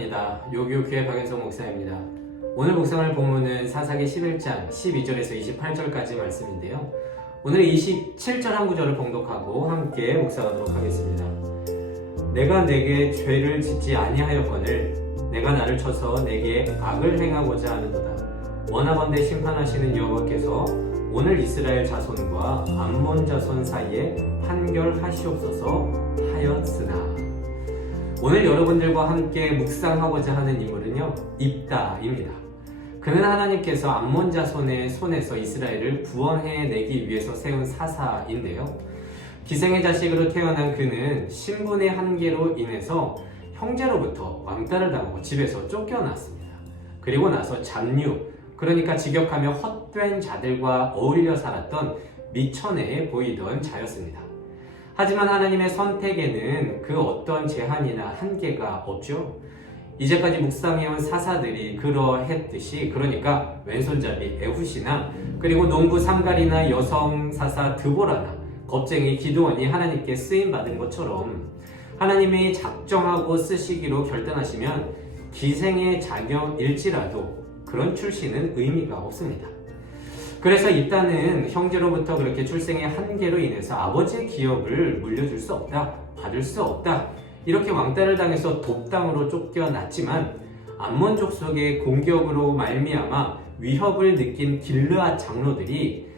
감사합니다. 요교교회 박연성 목사입니다. 오늘 묵상할 본문은 사사기 11장 12절에서 28절까지 말씀인데요. 오늘 27절 한 구절을 봉독하고 함께 묵상하도록 하겠습니다. 내가 내게 죄를 짓지 아니하였거늘 내가 나를 쳐서 내게 악을 행하고자 하는도다. 원하건대 심판하시는 여호와께서 오늘 이스라엘 자손과 암몬 자손 사이에 판결하시옵소서 하였으나. 오늘 여러분들과 함께 묵상하고자 하는 인물은요, 입다입니다. 그는 하나님께서 암몬 자손의 손에서 이스라엘을 구원해내기 위해서 세운 사사인데요. 기생의 자식으로 태어난 그는 신분의 한계로 인해서 형제로부터 왕따를 당하고 집에서 쫓겨났습니다. 그리고 나서 잡류, 그러니까 직역하며 헛된 자들과 어울려 살았던 미천해 보이던 자였습니다. 하지만 하나님의 선택에는 그 어떤 제한이나 한계가 없죠. 이제까지 묵상해온 사사들이 그러했듯이, 그러니까 왼손잡이 에훗이나 그리고 농부 삼갈이나 여성 사사 드보라나 겁쟁이 기드온이 하나님께 쓰임받은 것처럼 하나님이 작정하고 쓰시기로 결단하시면 기생의 자녀일지라도 그런 출신은 의미가 없습니다. 그래서 입다는 형제로부터 그렇게 출생의 한계로 인해서 아버지의 기업을 물려줄 수 없다, 받을 수 없다, 이렇게 왕따를 당해서 돕당으로 쫓겨났지만 암몬 족속의 공격으로 말미암아 위협을 느낀 길르앗 장로들이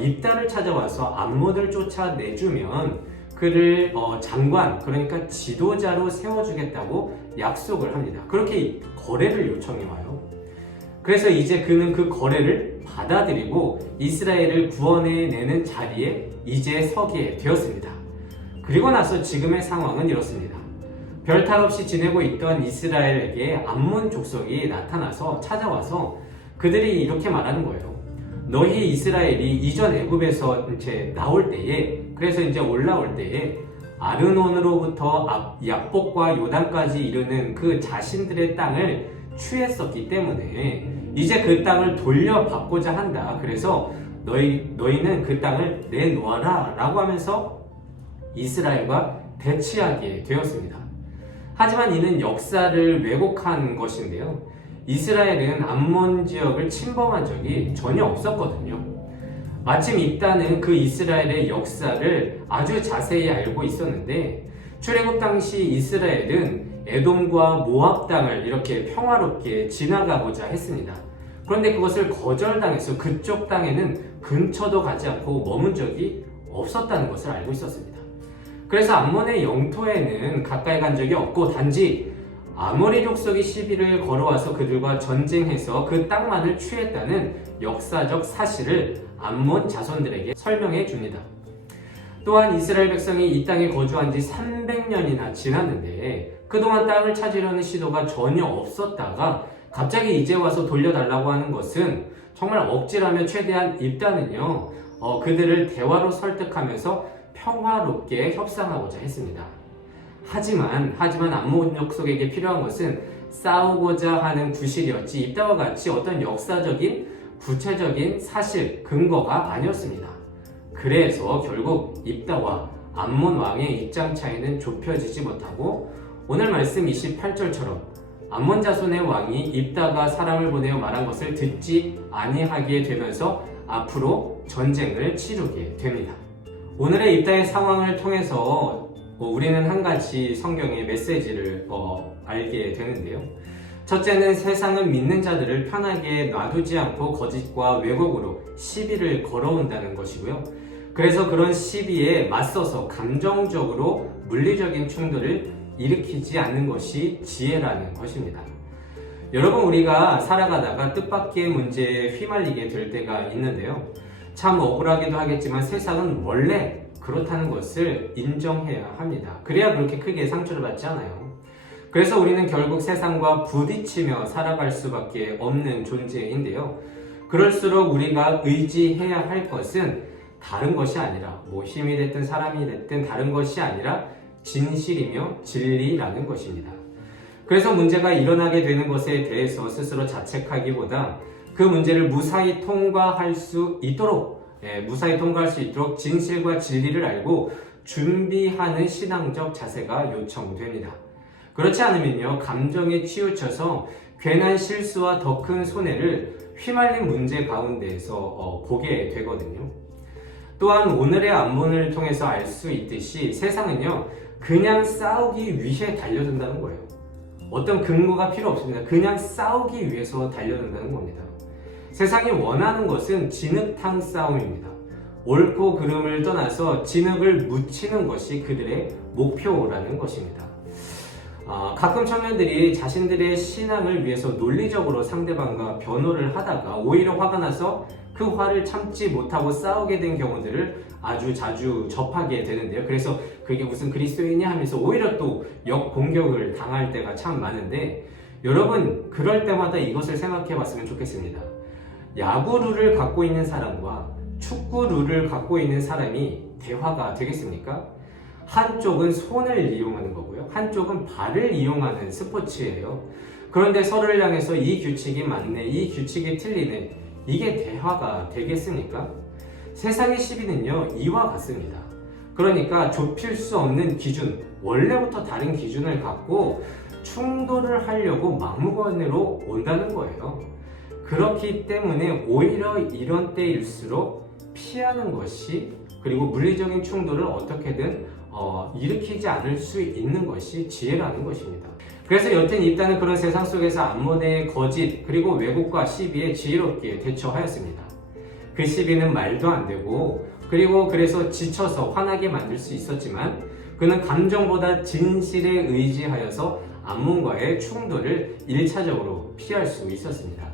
입다를 찾아와서 암몬을 쫓아내주면 그를 장관, 그러니까 지도자로 세워주겠다고 약속을 합니다. 그렇게 거래를 요청해 와요. 그래서 이제 그는 그 거래를 받아들이고 이스라엘을 구원해내는 자리에 이제 서게 되었습니다. 그리고 나서 지금의 상황은 이렇습니다. 별 탈 없이 지내고 있던 이스라엘에게 암몬 족속이 나타나서 찾아와서 그들이 이렇게 말하는 거예요. 너희 이스라엘이 이전 애굽에서 이제 나올 때에, 그래서 이제 올라올 때에 아르논으로부터 약복과 요단까지 이르는 그 자신들의 땅을 취했었기 때문에 이제 그 땅을 돌려받고자 한다. 그래서 너희는 그 땅을 내놓아라 라고 하면서 이스라엘과 대치하게 되었습니다. 하지만 이는 역사를 왜곡한 것인데요. 이스라엘은 암몬 지역을 침범한 적이 전혀 없었거든요. 마침 입다는 그 이스라엘의 역사를 아주 자세히 알고 있었는데, 출애굽 당시 이스라엘은 에돔과 모압 땅을 이렇게 평화롭게 지나가고자 했습니다. 그런데 그것을 거절당해서 그쪽 땅에는 근처도 가지 않고 머문 적이 없었다는 것을 알고 있었습니다. 그래서 암몬의 영토에는 가까이 간 적이 없고 단지 아모리 족속이 시비를 걸어와서 그들과 전쟁해서 그 땅만을 취했다는 역사적 사실을 암몬 자손들에게 설명해 줍니다. 또한 이스라엘 백성이 이 땅에 거주한 지 300년이나 지났는데 그동안 땅을 찾으려는 시도가 전혀 없었다가 갑자기 이제 와서 돌려달라고 하는 것은 정말 억지라며 최대한 입다는요, 그들을 대화로 설득하면서 평화롭게 협상하고자 했습니다. 하지만 암몬 족속에게 필요한 것은 싸우고자 하는 구실이었지 입다와 같이 어떤 역사적인 구체적인 사실, 근거가 아니었습니다. 그래서 결국 입다와 암몬 왕의 입장 차이는 좁혀지지 못하고 오늘 말씀 28절처럼 암몬 자손의 왕이 입다가 사람을 보내어 말한 것을 듣지 아니하게 되면서 앞으로 전쟁을 치르게 됩니다. 오늘의 입다의 상황을 통해서 우리는 한 가지 성경의 메시지를 알게 되는데요. 첫째는 세상은 믿는 자들을 편하게 놔두지 않고 거짓과 왜곡으로 시비를 걸어온다는 것이고요. 그래서 그런 시비에 맞서서 감정적으로 물리적인 충돌을 일으키지 않는 것이 지혜라는 것입니다. 여러분, 우리가 살아가다가 뜻밖의 문제에 휘말리게 될 때가 있는데요. 참 억울하기도 하겠지만 세상은 원래 그렇다는 것을 인정해야 합니다. 그래야 그렇게 크게 상처를 받지 않아요. 그래서 우리는 결국 세상과 부딪히며 살아갈 수밖에 없는 존재인데요. 그럴수록 우리가 의지해야 할 것은 다른 것이 아니라 힘이 됐든 사람이 됐든 다른 것이 아니라 진실이며 진리라는 것입니다. 그래서 문제가 일어나게 되는 것에 대해서 스스로 자책하기보다 그 문제를 무사히 통과할 수 있도록 진실과 진리를 알고 준비하는 신앙적 자세가 요청됩니다. 그렇지 않으면요, 감정에 치우쳐서 괜한 실수와 더 큰 손해를 휘말린 문제 가운데에서 보게 되거든요. 또한 오늘의 안문을 통해서 알 수 있듯이 세상은요, 그냥 싸우기 위해 달려든다는 거예요. 어떤 근거가 필요 없습니다. 그냥 싸우기 위해서 달려든다는 겁니다. 세상이 원하는 것은 진흙탕 싸움입니다. 옳고 그름을 떠나서 진흙을 묻히는 것이 그들의 목표라는 것입니다. 가끔 청년들이 자신들의 신앙을 위해서 논리적으로 상대방과 변호를 하다가 오히려 화가 나서 그 화를 참지 못하고 싸우게 된 경우들을 아주 자주 접하게 되는데요. 그래서 그게 무슨 그리스도인이냐 하면서 오히려 또 역공격을 당할 때가 참 많은데, 여러분 그럴 때마다 이것을 생각해 봤으면 좋겠습니다. 야구 룰을 갖고 있는 사람과 축구 룰을 갖고 있는 사람이 대화가 되겠습니까? 한쪽은 손을 이용하는 거고요, 한쪽은 발을 이용하는 스포츠예요. 그런데 서로를 향해서 이 규칙이 맞네, 이 규칙이 틀리네, 이게 대화가 되겠습니까? 세상의 시비는요, 이와 같습니다. 그러니까 좁힐 수 없는 기준, 원래부터 다른 기준을 갖고 충돌을 하려고 막무가내로 온다는 거예요. 그렇기 때문에 오히려 이런 때일수록 피하는 것이, 그리고 물리적인 충돌을 어떻게든 일으키지 않을 수 있는 것이 지혜라는 것입니다. 그래서 여튼 입다는 그런 세상 속에서 암몬의 거짓 그리고 왜곡과 시비에 지혜롭게 대처하였습니다. 그 시비는 말도 안 되고, 그리고 그래서 지쳐서 화나게 만들 수 있었지만 그는 감정보다 진실에 의지하여서 암몬과의 충돌을 1차적으로 피할 수 있었습니다.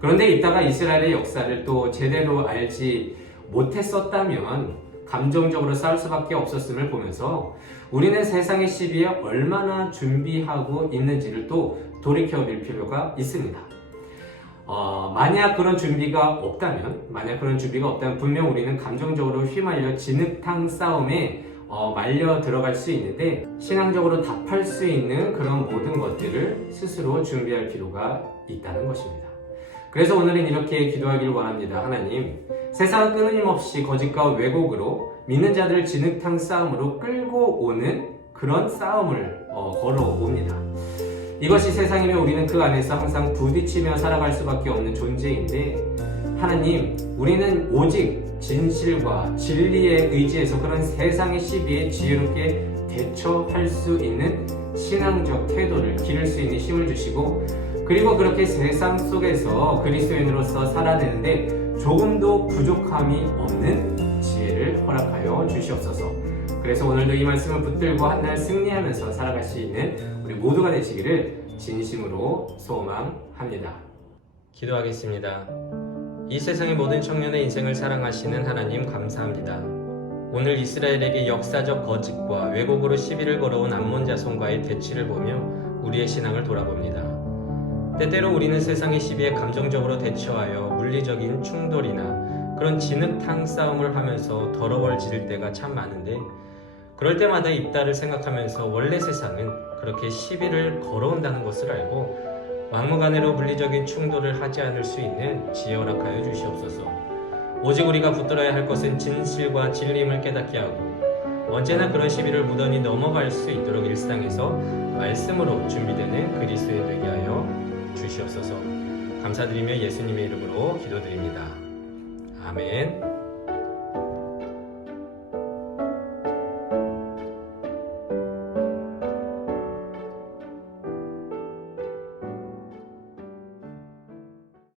그런데 이따가 이스라엘의 역사를 또 제대로 알지 못했었다면 감정적으로 싸울 수밖에 없었음을 보면서 우리는 세상의 시비에 얼마나 준비하고 있는지를 또 돌이켜볼 필요가 있습니다. 만약 그런 준비가 없다면 분명 우리는 감정적으로 휘말려 진흙탕 싸움에 말려 들어갈 수 있는데, 신앙적으로 답할 수 있는 그런 모든 것들을 스스로 준비할 필요가 있다는 것입니다. 그래서 오늘은 이렇게 기도하기를 원합니다. 하나님, 세상은 끊임없이 거짓과 왜곡으로 믿는 자들을 진흙탕 싸움으로 끌고 오는 그런 싸움을 걸어옵니다. 이것이 세상이면 우리는 그 안에서 항상 부딪히며 살아갈 수밖에 없는 존재인데, 하나님, 우리는 오직 진실과 진리에 의지해서 그런 세상의 시비에 지혜롭게 대처할 수 있는 신앙적 태도를 기를 수 있는 힘을 주시고, 그리고 그렇게 세상 속에서 그리스도인으로서 살아내는데 조금도 부족함이 없는 지혜를 허락하여 주시옵소서. 그래서 오늘도 이 말씀을 붙들고 한날 승리하면서 살아갈 수 있는 우리 모두가 되시기를 진심으로 소망합니다. 기도하겠습니다. 이 세상의 모든 청년의 인생을 사랑하시는 하나님, 감사합니다. 오늘 이스라엘에게 역사적 거짓과 왜곡으로 시비를 걸어온 암몬 자손과의 대치를 보며 우리의 신앙을 돌아봅니다. 때때로 우리는 세상의 시비에 감정적으로 대처하여 물리적인 충돌이나 그런 진흙탕 싸움을 하면서 더러워질 때가 참 많은데, 그럴 때마다 입다를 생각하면서 원래 세상은 그렇게 시비를 걸어온다는 것을 알고 막무가내로 물리적인 충돌을 하지 않을 수 있는 지혜 허락하여 주시옵소서. 오직 우리가 붙들어야 할 것은 진실과 진리임을 깨닫게 하고 언제나 그런 시비를 무던히 넘어갈 수 있도록 일상에서 말씀으로 준비되는 그리스도인 되게 하여 주시옵소서. 감사드리며 예수님의 이름으로 기도드립니다. 아멘.